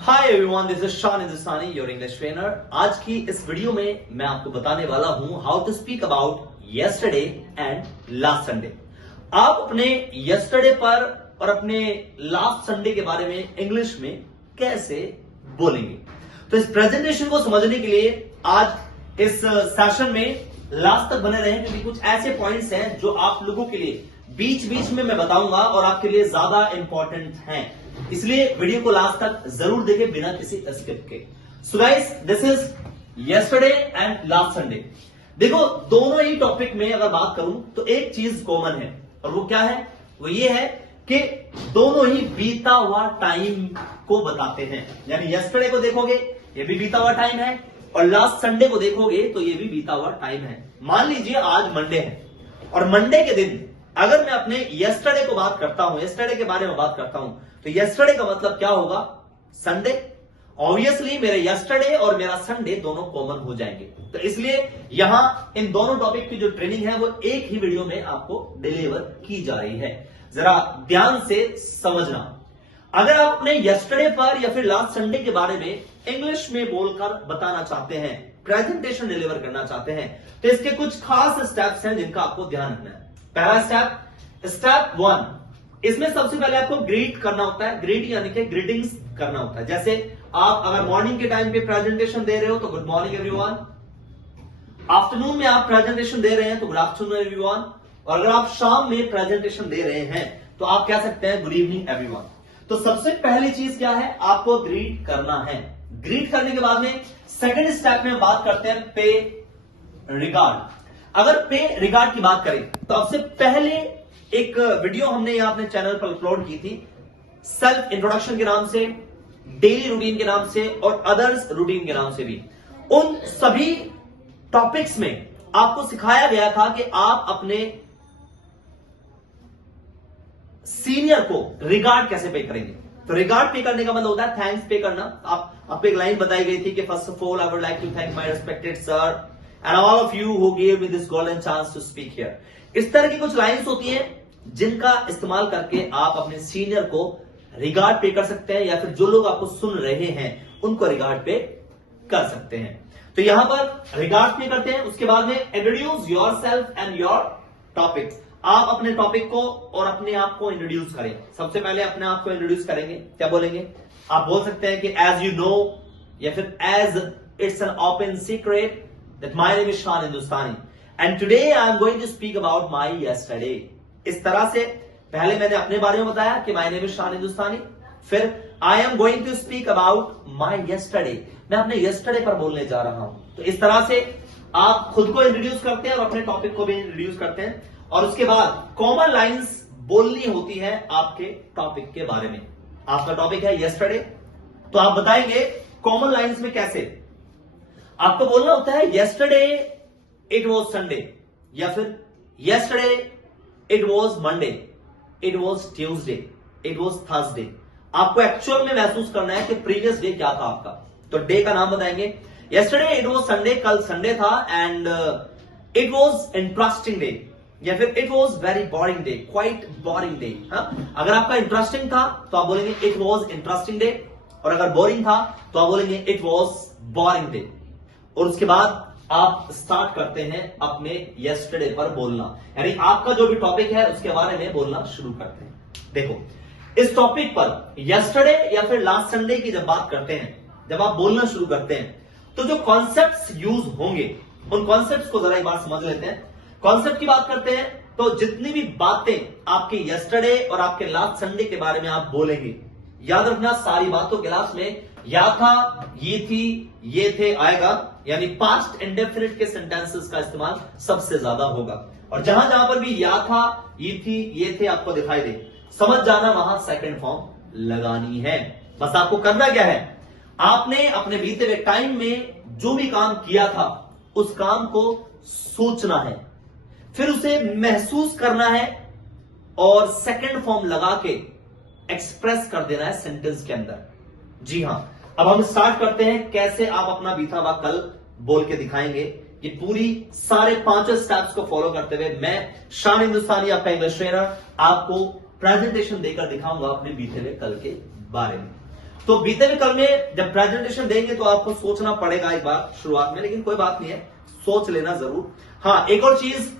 Hi everyone, this is Shaan Hindustani, your English trainer. आज की इस वीडियो में मैं आपको बताने वाला हूं how to speak about yesterday and last Sunday. आप अपने यस्टरडे पर और अपने लास्ट संडे के बारे में इंग्लिश में कैसे बोलेंगे। तो इस प्रेजेंटेशन को समझने के लिए आज इस सेशन में लास्ट तक बने रहें, क्योंकि कुछ ऐसे पॉइंट्स हैं जो आप लोगों के लिए बीच बीच में मैं बताऊंगा और आपके लिए ज्यादा इंपॉर्टेंट हैं। इसलिए वीडियो को लास्ट तक जरूर देखें बिना किसी स्किप के। So guys, this is yesterday and last Sunday. देखो, दोनों ही टॉपिक में अगर बात करूं तो एक चीज कॉमन है, और वो क्या है? वो ये है कि दोनों ही बीता हुआ टाइम को बताते हैं। यानी यस्टरडे को देखोगे, ये भी बीता हुआ टाइम है, और लास्ट संडे को देखोगे तो ये भी बीता हुआ टाइम है। मान लीजिए आज मंडे है, और मंडे के दिन अगर मैं अपने यस्टरडे को बात करता हूं, यस्टरडे के बारे में बात करता हूं, तो यस्टरडे का मतलब क्या होगा? संडे। ऑब्वियसली मेरे यस्टरडे और मेरा संडे दोनों कॉमन हो जाएंगे। तो इसलिए यहां इन दोनों टॉपिक की जो ट्रेनिंग है वो एक ही वीडियो में आपको डिलीवर की जा रही है। जरा ध्यान से समझना। अगर आप अपने यस्टरडे पर या फिर लास्ट संडे के बारे में इंग्लिश में बोलकर बताना चाहते हैं, प्रेजेंटेशन डिलीवर करना चाहते हैं, तो इसके कुछ खास स्टेप्स हैं जिनका आपको ध्यान रखना है। पहला स्टेप 1, इसमें सबसे पहले आपको ग्रीट करना होता है। ग्रीट यानी कि ग्रीटिंग्स करना होता है। जैसे आप अगर मॉर्निंग के टाइम पे प्रेजेंटेशन दे रहे हो तो गुड मॉर्निंग एवरीवन। आफ्टरनून में आप प्रेजेंटेशन दे रहे हैं तो गुड आफ्टरनून एवरीवन। और अगर आप शाम में प्रेजेंटेशन दे रहे हैं तो आप कह सकते हैं गुड इवनिंग एवरीवन। तो सबसे पहली चीज क्या है? आपको ग्रीट करना है। ग्रीट करने के बाद में सेकेंड स्टेप में बात करते हैं पे रिगार्ड। अगर पे रिगार्ड की बात करें तो सबसे पहले एक वीडियो हमने यहां अपने चैनल पर अपलोड की थी, सेल्फ इंट्रोडक्शन के नाम से, डेली रूटीन के नाम से और अदर्स रूटीन के नाम से भी। उन सभी टॉपिक्स में आपको सिखाया गया था कि आप अपने सीनियर को रिगार्ड कैसे पे करेंगे। तो रिगार्ड पे करने का मतलब होता है थैंक्स पे करना। आपको एक लाइन बताई गई थी कि first of all I would like to thank my respected sir and all of you who give me this golden chance to speak here. इस तरह की कुछ लाइंस होती हैं जिनका इस्तेमाल करके आप अपने सीनियर को रिगार्ड पे कर सकते हैं, या फिर जो लोग आपको सुन रहे हैं उनको रिगार्ड पे कर सकते हैं। तो यहां पर रिगार्ड पे करते हैं। उसके बाद में introduce yourself and your topic. आप अपने टॉपिक को और अपने आप को इंट्रोड्यूस करें। सबसे पहले अपने आप को इंट्रोड्यूस करेंगे। क्या बोलेंगे? आप बोल सकते हैं कि एज यू नो, या फिर as it's an open secret that my name is Shaan Hindustani and today I am going to speak about my yesterday. इस तरह से पहले मैंने अपने बारे में बताया कि my name is Shaan Hindustani, फिर I am going to speak about my yesterday. मैं अपने यस्टरडे पर बोलने जा रहा हूं। तो इस तरह से आप खुद को इंट्रोड्यूस करते हैं और अपने टॉपिक को भी इंट्रोड्यूस करते हैं, और उसके बाद कॉमन लाइंस बोलनी होती है आपके टॉपिक के बारे में। आपका टॉपिक है यस्टरडे, तो आप बताएंगे कॉमन लाइंस में कैसे। आपको बोलना होता है यस्टरडे इट वॉज संडे, या फिर yesterday it was Monday, it was Tuesday, it was Thursday. आपको एक्चुअल में महसूस करना है कि प्रीवियस डे क्या था आपका। तो डे का नाम बताएंगे। यस्टरडे इट वॉज संडे, कल संडे था, and it was interesting day, या फिर it was very boring day, quite boring day. अगर आपका इंटरेस्टिंग था तो आप बोलेंगे इट वॉज इंटरेस्टिंग डे, और अगर बोरिंग था तो आप बोलेंगे इट वॉज बोरिंग डे। और उसके बाद आप स्टार्ट करते हैं अपने यस्टरडे पर बोलना, यानी आपका जो भी टॉपिक है उसके बारे में बोलना शुरू करते हैं। देखो, इस टॉपिक पर यस्टरडे या फिर लास्ट संडे की जब बात करते हैं, जब आप बोलना शुरू करते हैं, तो जो कॉन्सेप्ट्स यूज होंगे उन कॉन्सेप्ट्स को जरा एक बार समझ लेते हैं। कॉन्सेप्ट की बात करते हैं तो जितनी भी बातें आपके यस्टरडे और आपके लास्ट संडे के बारे में आप बोलेंगे, याद रखना सारी बातों के लास्ट में या था, ये थी, ये थे आएगा, यानी पास्ट इंडेफिनिट के सेंटेंसेस का इस्तेमाल सबसे ज्यादा होगा। और जहां जहां पर भी या था, ये थी, ये थे आपको दिखाई दे, समझ जाना वहां सेकंड फॉर्म लगानी है। बस आपको करना क्या है? आपने अपने बीते हुए टाइम में जो भी काम किया था उस काम को सोचना है, फिर उसे महसूस करना है, और सेकंड फॉर्म लगा के एक्सप्रेस कर देना है सेंटेंस के अंदर। जी हां, अब हम स्टार्ट करते हैं कैसे आप अपना बीता हुआ कल बोल के दिखाएंगे, ये पूरी सारे 5 स्टेप्स को फॉलो करते हुए मैं शान हिंदुस्तानी आपका इंग्लिश ट्रेनर आपको प्रेजेंटेशन देकर दिखाऊंगा अपने बीते हुए कल के बारे में। तो बीते हुए कल में जब प्रेजेंटेशन देंगे तो आपको सोचना पड़ेगा एक बार शुरुआत में, लेकिन कोई बात नहीं है, सोच लेना जरूर। हाँ, एक और चीज,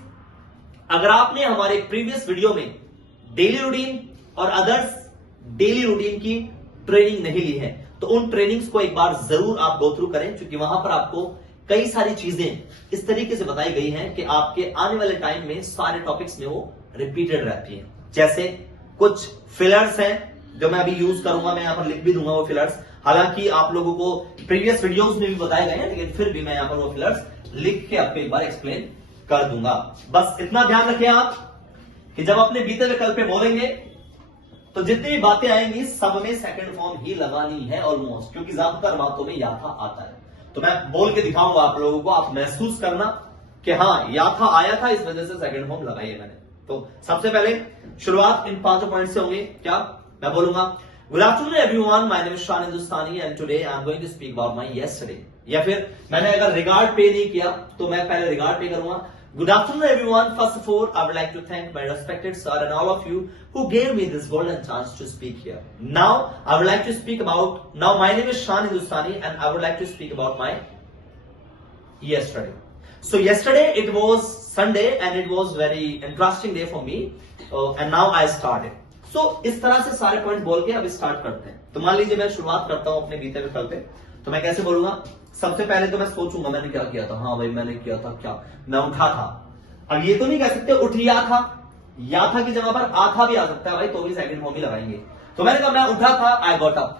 अगर आपने हमारे प्रीवियस वीडियो में डेली रूटीन और अदर्स डेली रूटीन की ट्रेनिंग नहीं ली है तो उन ट्रेनिंग्स को एक बार जरूर आप गो थ्रू करें, क्योंकि वहां पर आपको कई सारी चीजें इस तरीके से बताई गई हैं कि आपके आने वाले टाइम में सारे टॉपिक्स में वो रिपीटेड रहती हैं। जैसे कुछ फिलर्स हैं जो मैं अभी यूज करूंगा, मैं यहां पर लिख भी दूंगा वो फिलर्स, हालांकि आप लोगों को प्रीवियस वीडियोस में भी बताए गए हैं, लेकिन फिर भी मैं यहां पर वो फिलर्स लिख के आपको एक बार एक्सप्लेन कर दूंगा। बस इतना ध्यान रखें आप कि जब अपने बीते हुए कल पे बोलेंगे तो जितनी भी बातें आएंगी सब में सेकंड फॉर्म ही लगानी है ऑलमोस्ट, क्योंकि ज्यादातर बातों में याथा आता है। तो मैं बोल के दिखाऊंगा आप लोगों को, आप महसूस करना कि हाँ याथा आया था, इस वजह से सेकंड फॉर्म लगाई है मैंने। तो सबसे पहले शुरुआत इन 5 पॉइंट से होंगे। क्या मैं बोलूंगा, good afternoon everyone, my name is Shaan Hindustani and today I am going to speak about my yesterday. या फिर मैंने अगर रिगार्ड पे नहीं किया तो मैं पहले रिगार्ड पे करूंगा। Good afternoon everyone. First of all, I would like to thank my respected sir and all of you who gave me this golden chance to speak here. Now, I would like to speak about, now my name is Shan Hindustani and I would like to speak about my yesterday. So yesterday it was Sunday and it was very interesting day for me and now I started. So इस तरह से सारे point बोल के अब start करते हैं। तो मान लीजिए मैं शुरुआत करता हूं अपने बीते हुए कल पे, तो मैं कैसे बोलूंगा, सबसे पहले तो मैं सोचूंगा मैंने क्या किया था। हाँ भाई मैंने किया था क्या, मैं उठा था। अब ये तो नहीं कह सकते उठिया था, या था की जगह पर आ था भी आ सकता है भाई, तो भी सेकंड फॉर्म ही लगाएंगे। तो मैंने कहा मैं उठा था, आई गॉट अप।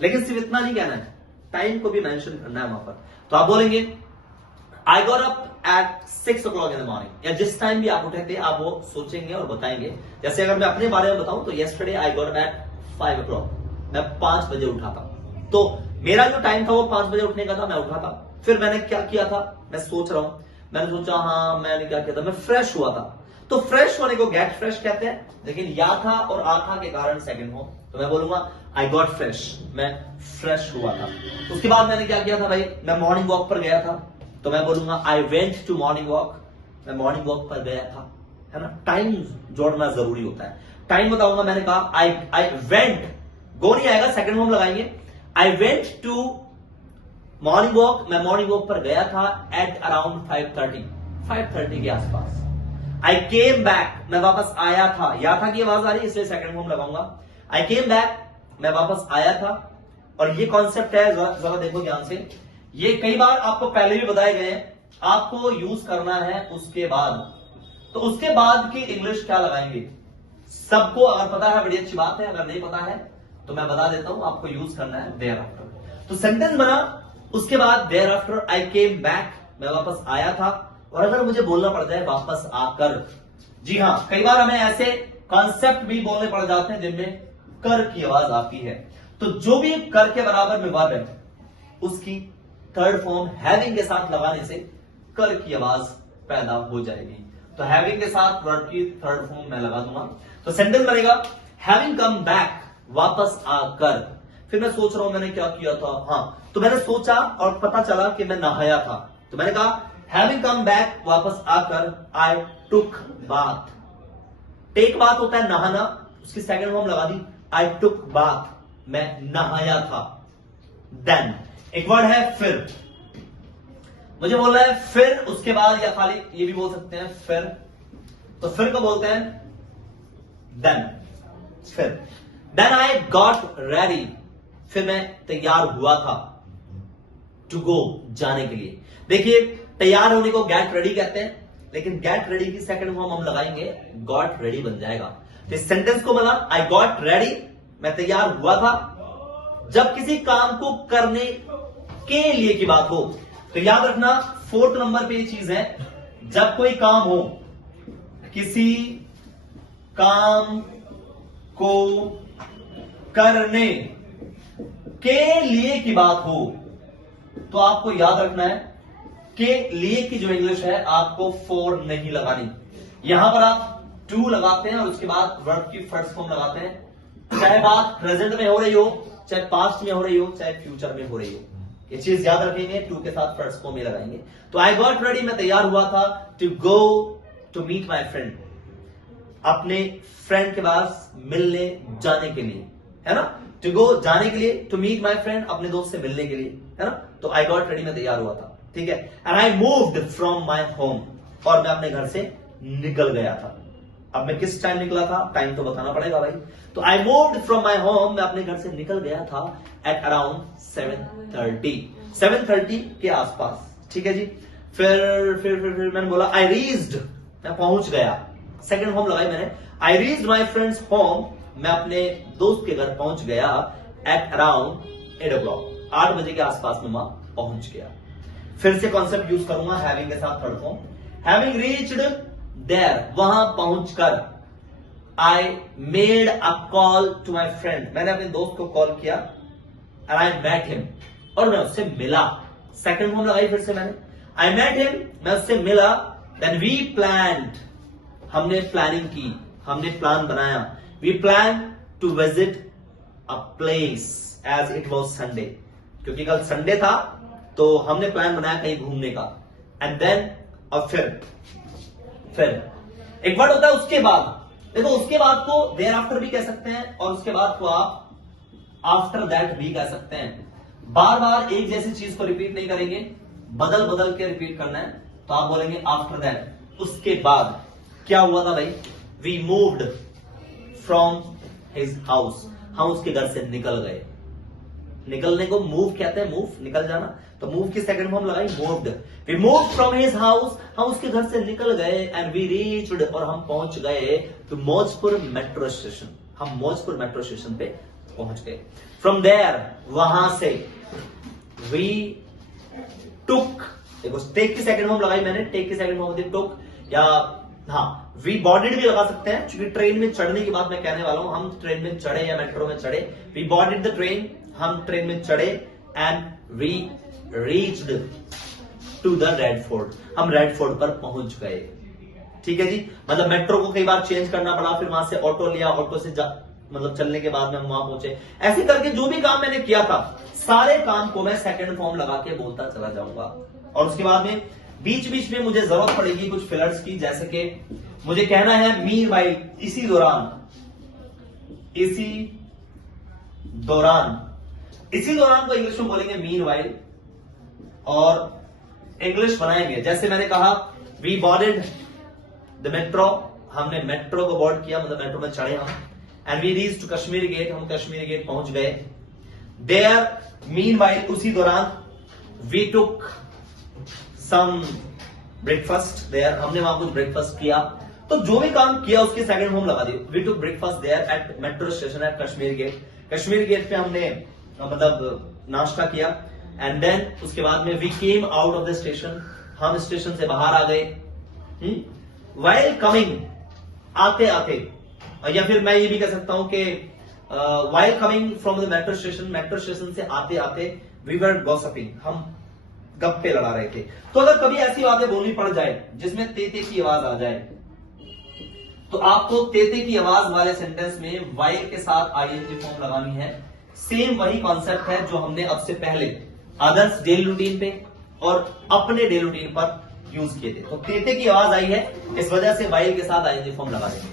लेकिन सिर्फ इतना नहीं कहना है, टाइम को भी मेंशन करना है वहां पर। तो आप बोलेंगे I got up at 6 o'clock in the morning, या जिस टाइम भी आप उठे थे आप वो सोचेंगे और बताएंगे। जैसे अगर मैं अपने बारे में बताऊं तो yesterday I got up at 5 o'clock, मैं 5 बजे उठा था। तो मेरा जो टाइम था वो 5 बजे उठने का था, मैं उठा था। फिर मैंने क्या किया था, मैं सोच रहा हूं, मैंने सोचा हाँ मैंने क्या किया था, मैं फ्रेश हुआ था। तो फ्रेश होने को गेट फ्रेश कहते हैं, लेकिन या था और आ था के कारण सेकंड हो, तो मैं बोलूंगा आई गॉट फ्रेश, मैं फ्रेश हुआ था। उसके बाद मैंने क्या किया था भाई, मैं मॉर्निंग वॉक पर गया था, तो मैं बोलूंगा I went to morning walk, मैं मॉर्निंग वॉक पर गया था, है ना। टाइम जोड़ना जरूरी होता है। टाइम बताऊंगा, मैंने कहा आई वेंट, गो नहीं आएगा, सेकंड फॉर्म लगाएंगे। I went to morning walk, मैं मॉर्निंग वॉक पर गया था एट अराउंड 5:30 के आसपास। आई केम बैक, मैं वापस आया था, या था की आवाज आ रही है इसलिए सेकंड फॉर्म लगाऊंगा। आई केम बैक, मैं वापस आया था। और ये कॉन्सेप्ट है, जरा देखो ध्यान से, ये कई बार आपको पहले भी बताए गए हैं, आपको यूज करना है उसके बाद। तो उसके बाद की इंग्लिश क्या लगाएंगे, सबको अगर पता है बड़ी अच्छी बात है, अगर नहीं पता है तो मैं बता देता हूं, आपको यूज करना है देयर आफ्टर। तो सेंटेंस बना, उसके बाद there after I came back, मैं वापस आया था। और अगर मुझे बोलना पड़ जाए वापस आकर, जी हां, कई बार हमें ऐसे कॉन्सेप्ट भी बोलने पड़ जाते हैं जिनमें कर की आवाज आती है। तो जो भी कर के बराबर में वर्ब है उसकी थर्ड फॉर्म हैविंग के साथ लगाने से कर की आवाज पैदा हो जाएगी। तो हैविंग के साथ वर्ब की थर्ड फॉर्म मैं लगा दूंगा। तो सेंटेंस बनेगा हैविंग कम बैक, वापस आकर। फिर मैं सोच रहा हूं मैंने क्या किया था, हाँ तो मैंने सोचा और पता चला कि मैं नहाया था, तो मैंने कहा हैविंग कम बैक, वापस आकर आई टुक बाथ। टेक बाथ होता है नहाना, उसकी सेकंड फॉर्म लगा दी आई टुक बाथ, मैं नहाया था। देन एक वर्ड है फिर, मुझे बोल रहा है फिर, उसके बाद, या खाली ये भी बोल सकते हैं फिर। तो फिर को बोलते हैं देन, फिर। देन आई गॉट रेडी, फिर मैं तैयार हुआ था टू गो, जाने के लिए। देखिए तैयार होने को गेट रेडी कहते हैं, लेकिन गेट रेडी की सेकंड फॉर्म हम लगाएंगे गॉट रेडी बन जाएगा। तो इस सेंटेंस को बना आई गॉट रेडी, मैं तैयार हुआ था। जब किसी काम को करने के लिए की बात हो तो याद रखना 4th नंबर पे ये चीज है, जब कोई काम हो, किसी काम को करने के लिए की बात हो तो आपको याद रखना है के लिए की जो इंग्लिश है आपको 4 नहीं लगानी। यहां पर आप टू लगाते हैं और उसके बाद वर्ब की फर्स्ट फॉर्म लगाते हैं, चाहे बात प्रेजेंट में हो रही हो, चाहे पास्ट में हो रही हो, चाहे फ्यूचर में हो रही हो। ये चीज याद रखेंगे, टू के साथ फर्स्ट फॉर्म में लगाएंगे। तो आई गॉट रेडी, मैं तैयार हुआ था, to go to meet my friend, अपने फ्रेंड के पास मिलने जाने के लिए, है ना, टू गो जाने के लिए, टू मीट माई फ्रेंड अपने दोस्त से मिलने के लिए, है ना। तो आई गॉट रेडी, मैं तैयार हुआ था, ठीक है। And I moved from my home, और मैं अपने घर से निकल गया था। अब मैं किस टाइम निकला था, टाइम तो बताना पड़ेगा भाई। तो I moved from my home, मैं अपने घर से निकल गया था एट अराउंड 7:30 के आसपास, ठीक है जी। फिर मैंने बोला आई रीच्ड, मैं पहुंच गया, सेकंड होम लगाई मैंने, I reached my friends home, मैं अपने दोस्त के घर पहुंच गया एट अराउंड 8 o'clock, 8 बजे के आसपास में वहां पहुंच गया। फिर से कॉन्सेप्ट यूज करूंगा हैविंग के साथ, third form, having reached there, वहां पहुंचकर, I made a call to my friend, मैंने अपने दोस्त को कॉल किया, एंड आई मेट हिम, और मैं उससे मिला, सेकंड फॉर्म लगाई फिर से मैंने, आई मेट हिम, मैं उससे मिला, देन वी प्लान्ड, हमने प्लानिंग की, हमने प्लान बनाया, we plan to visit a place as it was Sunday, क्योंकि कल संडे था तो हमने प्लान बनाया कहीं घूमने का। एंड देन, और फिर एक वर्ड होता है उसके बाद, देखो उसके बाद को देयर आफ्टर भी कह सकते हैं, और उसके बाद को आप आफ्टर दैट भी कह सकते हैं। बार बार एक जैसी चीज को रिपीट नहीं करेंगे, बदल बदल के रिपीट करना है। तो आप बोलेंगे आफ्टर दैट, उसके बाद क्या हुआ था भाई, we moved from his house, हम उसके घर से निकल गए। निकलने को मूव कहते हैं, मूव निकल जाना, तो मूव की सेकंड फॉर्म लगाई moved, we moved from his house, हम उसके घर से निकल गए, एंड वी रीच्ड, और हम पहुंच गए टू मौजपुर मेट्रो स्टेशन, हम मौजपुर मेट्रो स्टेशन पे पहुंच गए। फ्रॉम देयर, वहां से, वी टुक, देखो टेक की सेकंड फॉर्म लगाई मैंने, टेक की सेकंड फॉर्म होती टुक, या हाँ वी बॉडीड भी लगा सकते हैं, क्योंकि ट्रेन में चढ़ने की बात मैं कहने वाला हूं, हम ट्रेन में चढ़े या मेट्रो में चढ़े, वी बॉडीड द ट्रेन, हम ट्रेन में चढ़े, and we reached to the Red Fort, हम रेड फोर्ट पर पहुंच गए, ठीक है जी। मतलब मेट्रो को कई बार चेंज करना पड़ा, फिर वहां से ऑटो लिया, ऑटो से मतलब चलने के बाद में हम वहां पहुंचे। ऐसे करके जो भी काम मैंने किया था, सारे काम को मैं सेकंड फॉर्म लगा के बोलता चला जाऊंगा। और उसके बाद में बीच बीच में मुझे जरूरत पड़ेगी कुछ फिलर्स की, जैसे कि मुझे कहना है मीन वाइल, इसी दौरान, इसी दौरान, इसी दौरान को इंग्लिश में बोलेंगे मीन वाइल, और इंग्लिश बनाएंगे। जैसे मैंने कहा वी बॉर्डेड द मेट्रो, हमने मेट्रो को बोर्ड किया, मतलब मेट्रो में चढ़े हम, and we reach to Kashmiri Gate, हम कश्मीरी गेट पहुंच गए। देयर, मीन वाइल, उसी दौरान, we took some breakfast there, हमने वहां कुछ ब्रेकफास्ट किया। तो जो भी काम किया उसके सेकंड फॉर्म लगा दिए, we took breakfast there at metro station at Kashmir Gate, Kashmir Gate पे हमने मतलब नाश्ता किया। एंड देन उसके बाद में we came out of the station, हम स्टेशन से बाहर आ गए। वाइल कमिंग, आते आते, या फिर मैं ये भी कह सकता हूं कि while coming from the metro station, metro station से आते आते वी वर गॉसिपिंग, हम गप्पे लड़ा रहे थे। तो अगर कभी ऐसी बातें बोलनी पड़ जाए जिसमें तेते की आवाज आ जाए, तो आपको तेते की आवाज वाले सेंटेंस में वाइल के साथ आईएनजी फॉर्म लगानी है। सेम वही कॉन्सेप्ट है जो हमने अब से पहले अदर्स डेली रूटीन पे और अपने डेली रूटीन पर यूज किए थे। तो तेते की आवाज आई है, इस वजह से वाइल के साथ आईएनजी फॉर्म लगा देंगे।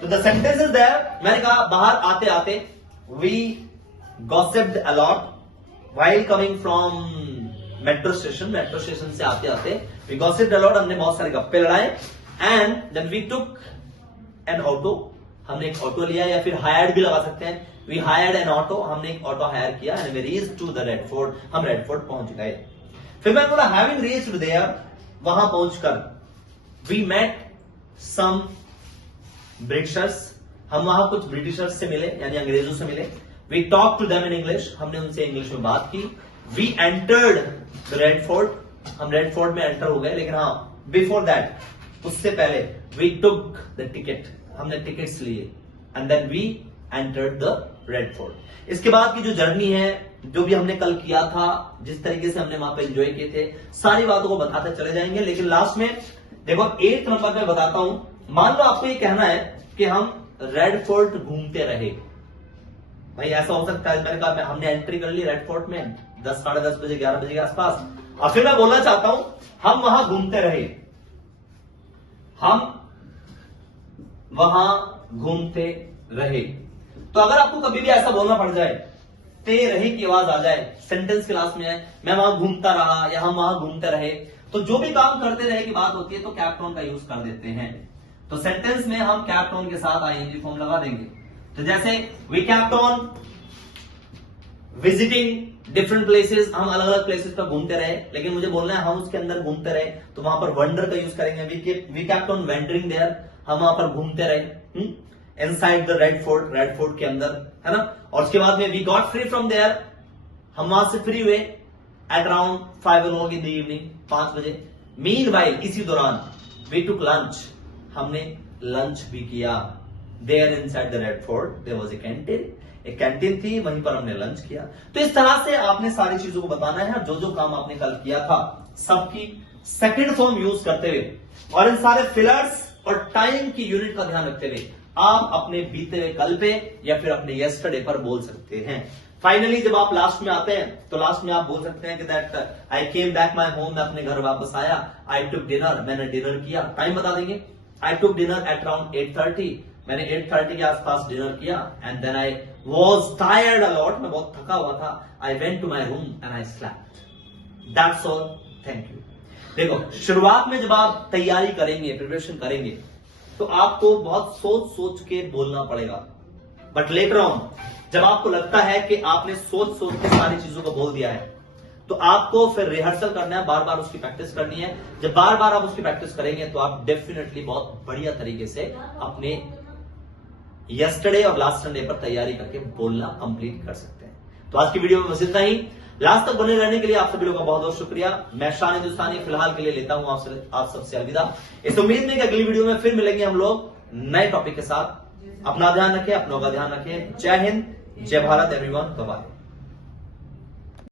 तो द सेंटेंस इज देयर, मैंने कहा बाहर आते आते, we gossiped a lot while coming from metro station, metro station से आते आते वी गॉसिप्ड अ लॉट, हमने बहुत सारे गप्पे लड़ाए। And then we took an auto, हमने एक ऑटो लिया, या फिर हायर्ड भी लगा सकते हैं, वी हायर्ड एन ऑटो, हमने एक ऑटो हायर किया, and we reached to the Red Fort, हम रेड फोर्ट पहुंच गए। फिर मैं बोला हैविंग रीच्ड देयर, वहां पहुंचकर, वी मेट सम ब्रिटिशर्स, हम वहां कुछ ब्रिटिशर्स से मिले, यानी अंग्रेजों से मिले। We talk to them in English, हमने उनसे इंग्लिश में बात की। We entered the Red Fort, हम रेड फोर्ट में एंटर हो गए, लेकिन हाँ बिफोर दैट, उससे पहले, वी टुक द टिकट, हमने टिकट्स लिए, and then we entered the Red Fort. इसके बाद की जो जर्नी है, जो भी हमने कल किया था, जिस तरीके से हमने वहां पे एंजॉय किए थे, सारी बातों को बताते चले जाएंगे। लेकिन लास्ट में देखो 8 नंबर पे बताता हूं, मान लो आपको ये कहना है कि हम रेड फोर्ट घूमते रहे। भाई ऐसा हो सकता है, मैंने कहा हमने एंट्री कर ली रेड फोर्ट में, 10 साढ़े 10 बजे 11 बजे के आसपास। और फिर मैं बोलना चाहता हूं हम वहां घूमते रहे, हम वहां घूमते रहे। तो अगर आपको कभी भी ऐसा बोलना पड़ जाए, ते रहे की आवाज आ जाए, सेंटेंस क्लास में है, मैं वहां घूमता रहा या हम वहां घूमते रहे, तो जो भी काम करते रहे की बात होती है तो कैप्टोन का यूज कर देते हैं। तो सेंटेंस में हम कैप्टोन के साथ आईएनजी फॉर्म लगा देंगे। तो जैसे we kept on visiting different places, हम अलग अलग प्लेसेस पर घूमते रहे, लेकिन मुझे बोलना है हम उसके अंदर घूमते रहे, तो वहां पर वंडर का यूज करेंगे। We kept on wandering there, हम वहां पर घूमते रहे इनसाइड द रेड फोर्ट के अंदर, है ना। और उसके बाद में we got free from there, हम वहां से फ्री हुए at around 5 o'clock in the evening, 5 बजे। मीनवाइल, इसी दौरान वी टुक लंच, हमने लंच भी किया। There inside the Red Fort there was a canteen, एक कैंटीन थी, वहीं पर हमने लंच किया। तो इस तरह से आपने सारी चीजों को बताना है, जो जो काम आपने कल किया था सबकी सेकंड फॉर्म यूज करते हुए और इन सारे फिलर्स और टाइम की यूनिट का ध्यान रखते हुए आप अपने बीते हुए कल पे या फिर अपने यस्टरडे पर बोल सकते हैं। फाइनली जब आप लास्ट में आते हैं तो लास्ट में आप बोल सकते हैं कि that I came back my home, मैं अपने घर वापस आया। आई टुक डिनर, मैंने डिनर किया। टाइम बता देंगे, I took dinner at around 8:30, मैंने 8:30 के आसपास डिनर किया। And then I was tired a lot, मैं बहुत थका हुआ था। I went to my room and I slept. That's all, thank you. देखो, शुरुआत में जब आप तैयारी करेंगे, प्रिपरेशन करेंगे, तो आपको बहुत सोच सोच के बोलना पड़ेगा। बट लेटर ऑन जब आपको लगता है कि आपने सोच सोच के सारी चीजों को बोल दिया है, तो आपको फिर रिहर्सल करना है, बार बार उसकी प्रैक्टिस करनी है। जब बार बार आप उसकी प्रैक्टिस करेंगे तो आप डेफिनेटली बहुत बढ़िया तरीके से अपने यस्टरडे और लास्ट संडे पर तैयारी करके बोलना कंप्लीट कर सकते हैं। तो आज की वीडियो में बस इतना ही। लास्ट तक बने रहने के लिए आप सभी लोगों का बहुत बहुत शुक्रिया। मैं शान हिंदुस्तानी फिलहाल के लिए लेता हूं आप सबसे अलविदा। इस उम्मीद में कि अगली वीडियो में फिर मिलेंगे हम लोग नए टॉपिक के साथ। अपना ध्यान रखें, अपनों का ध्यान रखें। जय हिंद, जय भारत एवरीवन, बाय बाय।